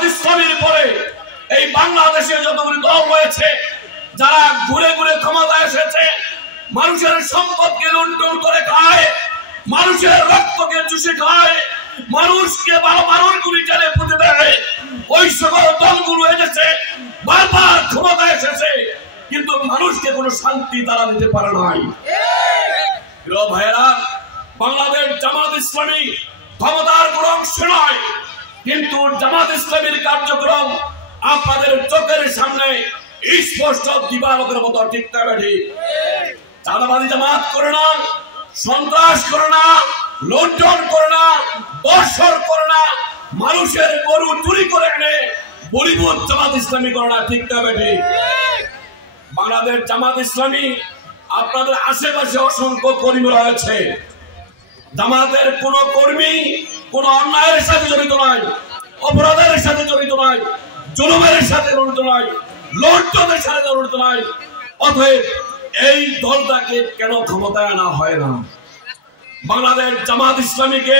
জামাত ইসলামীর পরে এই বাংলাদেশে যতগুলি দল রয়েছে যারা ঘুরে ঘুরে ক্ষমতায় এসেছে, মানুষের সম্পদকে লুণ্ঠন করে খায়, মানুষের রক্তকে চুষে খায়, মানুষকে মানুষগুলি জেলে পুঁতে দেয়, ওই সকল দলগুলো এসেছে বারবার ক্ষমতায় এসেছে, কিন্তু মানুষকে কোনো শান্তি তারা দিতে পারে নাই। প্রিয় ভাইয়েরা, বাংলাদেশ জামাত ইসলামী ক্ষমতার কোনো অংশ নয়, কিন্তু জামাত ইসলামীর কার্যক্রম আপনাদের চোখের সামনে স্পষ্ট দিবালোকের মতো। ঠিক না বেঠি? চাঁদাবাদী জামাত করে না, সন্ত্রাস করে না, লুণ্ঠন করে না, দর্শন করে না, মানুষের গরু চুরি করে এনে বলিউড জামাত ইসলামী করে না। ঠিক না বেঠি? বাংলাদেশ জামাত ইসলামী আপনাদের আশেপাশে অসংখ্য কর্মী রয়েছে। জামাতের কোন কর্মী কোন অন্যায়ের সাথে জড়িত নয়, অপরাধের সাথে জড়িত নয়, জুলুমের সাথে জড়িত নয়, লুণ্ঠনের সাথে জড়িত নয়। অতএব এই দলটাকে কেন ক্ষমতায় আনা হয় না? বাংলাদেশ জামাত ইসলামীকে